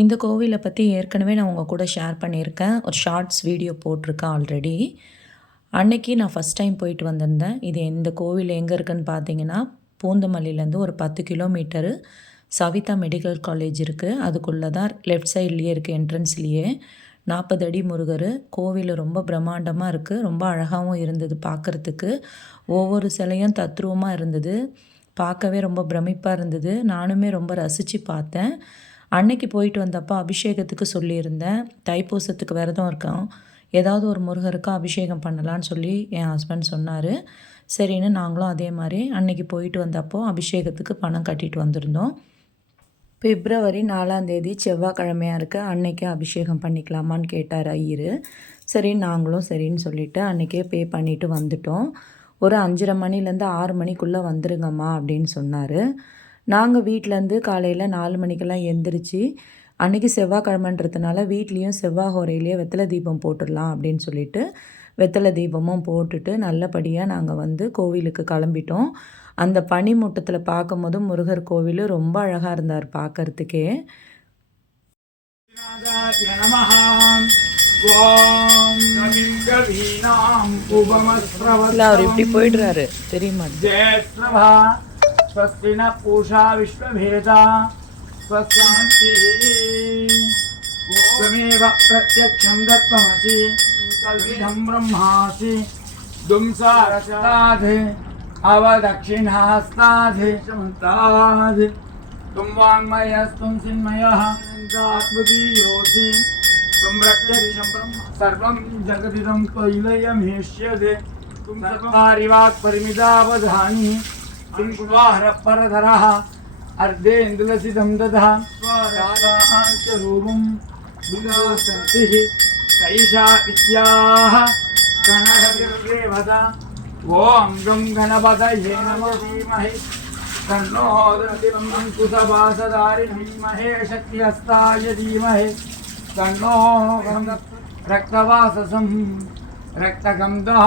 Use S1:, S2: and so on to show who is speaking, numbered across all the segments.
S1: இந்த கோவிலை பற்றி ஏற்கனவே நான் உங்கள் கூட ஷேர் பண்ணியிருக்கேன். ஒரு ஷார்ட்ஸ் வீடியோ போட்டிருக்கேன் ஆல்ரெடி. அன்னைக்கு நான் ஃபஸ்ட் டைம் போயிட்டு வந்திருந்தேன். இது இந்த கோவில் எங்கே இருக்குன்னு பார்த்தீங்கன்னா பூந்தமல்லியிலேருந்து ஒரு பத்து கிலோமீட்டரு சவிதா மெடிக்கல் காலேஜ் இருக்குது அதுக்குள்ளே தான் லெஃப்ட் சைட்லேயே இருக்குது என்ட்ரன்ஸ்லேயே நாற்பது அடி முருகர். கோவில் ரொம்ப பிரம்மாண்டமாக இருக்குது ரொம்ப அழகாகவும் இருந்தது பார்க்குறதுக்கு ஒவ்வொரு சிலையும் தத்ரூபமாக இருந்தது. பார்க்கவே ரொம்ப பிரமிப்பாக இருந்தது. நானுமே ரொம்ப ரசித்து பார்த்தேன். அன்னைக்கு போயிட்டு வந்தப்போ அபிஷேகத்துக்கு சொல்லியிருந்தேன். தைப்பூசத்துக்கு விரதம் இருக்கோம் ஏதாவது ஒரு முருகருக்கு அபிஷேகம் பண்ணலான்னு சொல்லி என் ஹஸ்பண்ட் சொன்னார். சரின்னு நாங்களும் அதே மாதிரி அன்னைக்கு போயிட்டு வந்தப்போ அபிஷேகத்துக்கு பணம் கட்டிட்டு வந்திருந்தோம். பிப்ரவரி நாலாந்தேதி செவ்வாய்க்கிழமையாக இருக்குது அன்னைக்கே அபிஷேகம் பண்ணிக்கலாமான்னு கேட்டார் ஐயர். சரி நாங்களும் சரின்னு சொல்லிவிட்டு அன்றைக்கே பே பண்ணிவிட்டு வந்துட்டோம். ஒரு அஞ்சரை மணிலேருந்து ஆறு மணிக்குள்ளே வந்துருங்கம்மா அப்படின்னு சொன்னார். நாங்கள் வீட்டிலேருந்து காலையில் நாலு மணிக்கெல்லாம் எந்திரிச்சு அன்றைக்கி செவ்வாய்க்கிழமன்றதுனால வீட்லேயும் செவ்வாய் ஹோரையிலேயே வெத்தலை தீபம் போட்டுடலாம் அப்படின்னு சொல்லிட்டு வெத்தலை தீபமும் போட்டுட்டு நல்லபடியாக நாங்கள் வந்து கோவிலுக்கு கிளம்பிட்டோம். அந்த பனிமூட்டத்தில் பார்க்கும்போது முருகர் கோவில் ரொம்ப அழகாக இருந்தார் பார்க்கறதுக்கே. அவர் இப்படி போயிடுறாரு. தெரியுமா?
S2: स्वस्ति न पूषा विश्वभेदा स्वस्तिः त्वमेव प्रत्यक्षं दत्तमसि कल्विधं ब्रह्मासि दुंसारसाधे अवदक्षिणास्ताधे समन्ताधे त्वं वाङ्मयस्त्वं चिन्मयः आत्मदीयोऽसि त्वं प्रत्यक्षं ब्रह्म सर्वं जगदिदं त्वयिलयमेष्यते त्वं दृष्ट्वाहर परधरः। अर्धे इन्दुलसितं दधः। स्वराधाश्च रूपं सन्तिः तैषा विद्याः। गणहतिर्देवता ॐ गं गणपतये नमो धीमहि। तन्नोदतिमङ्कुशवासदारिणं महेशक्तिहस्ताय धीमहि। तन्नो रक्तवाससं। रक्तगन्धः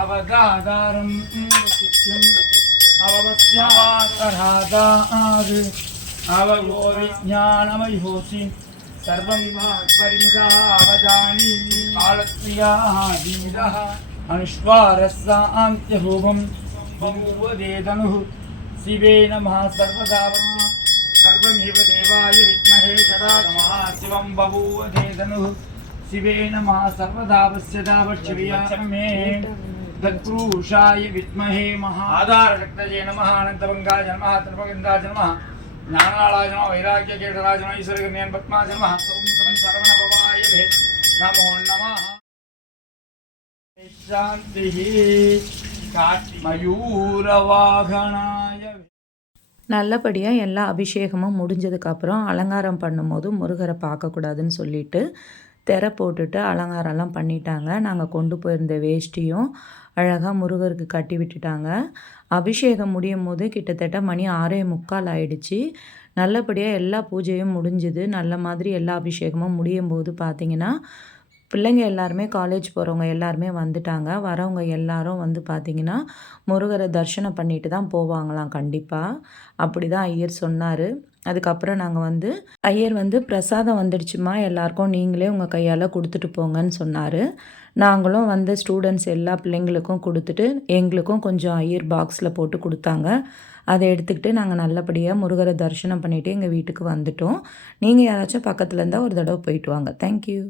S2: अवगादारम् शिष्यम् अवमस्यावाकरादार अवगोविज्ञानमयोषि सर्वं परिमितः अवदानी कालक्रियाः वीरः अनुष्वारस्यान्त्यभुवं बभूवदेदनुः। शिवे नमः सर्वदा सर्वमिव देवाय विद्महे सदा नमः शिवं बभूवदेदनुः। शिवे नमः सर्वदा पश्यदा पश्यविया தத்புருஷாய வித்மஹே மகா ஆதார சக்தஜே நம அனந்தபங்காஜ நம திருபகந்தாஜ நம ஞானநாளாஜ நம வைராக்கிய கேடராஜ நம ஈஸ்வரகர்ணியன் பத்மாஜ நம சரவண பவாய நமோ நம மயூரவாகனாய
S1: நல்லபடியாக எல்லா அபிஷேகமும் முடிஞ்சதுக்கப்புறம் அலங்காரம் பண்ணும்போது முருகரை பார்க்கக்கூடாதுன்னு சொல்லிட்டு திரை போட்டுட்டு அலங்காரம்லாம் பண்ணிட்டாங்க. நாங்கள் கொண்டு போயிருந்த வேஷ்டியும் அழகாக முருகருக்கு கட்டி விட்டுட்டாங்க. அபிஷேகம் முடியும் போது கிட்டத்தட்ட மணி ஆறே முக்கால் ஆயிடுச்சு. நல்லபடியாக எல்லா பூஜையும் முடிஞ்சுது. நல்ல மாதிரி எல்லா அபிஷேகமும் முடியும் போது பார்த்திங்கன்னா பிள்ளைங்க எல்லாருமே காலேஜ் போகிறவங்க எல்லாருமே வந்துட்டாங்க. வரவங்க எல்லாரும் வந்து பார்த்திங்கன்னா முருகரை தரிசனம் பண்ணிட்டு தான் போவாங்களாம் கண்டிப்பாக அப்படி தான் ஐயர் சொன்னார். அதுக்கப்புறம் நாங்கள் வந்து ஐயர் வந்து பிரசாதம் வந்துடுச்சுமா? எல்லாருக்கும் நீங்களே உங்கள் கையால் கொடுத்துட்டு போங்கன்னு சொன்னார். நாங்களும் வந்து ஸ்டூடெண்ட்ஸ் எல்லா பிள்ளைங்களுக்கும் கொடுத்துட்டு எங்களுக்கும் கொஞ்சம் ஐயர் பாக்ஸில் போட்டு கொடுத்தாங்க. அதை எடுத்துக்கிட்டு நாங்கள் நல்லபடியாக முருகரை தரிசனம் பண்ணிவிட்டு எங்கள் வீட்டுக்கு வந்துட்டோம். நீங்கள் யாராச்சும் பக்கத்தில் இருந்தால் ஒரு தடவை போயிட்டு வாங்க. தேங்க்யூ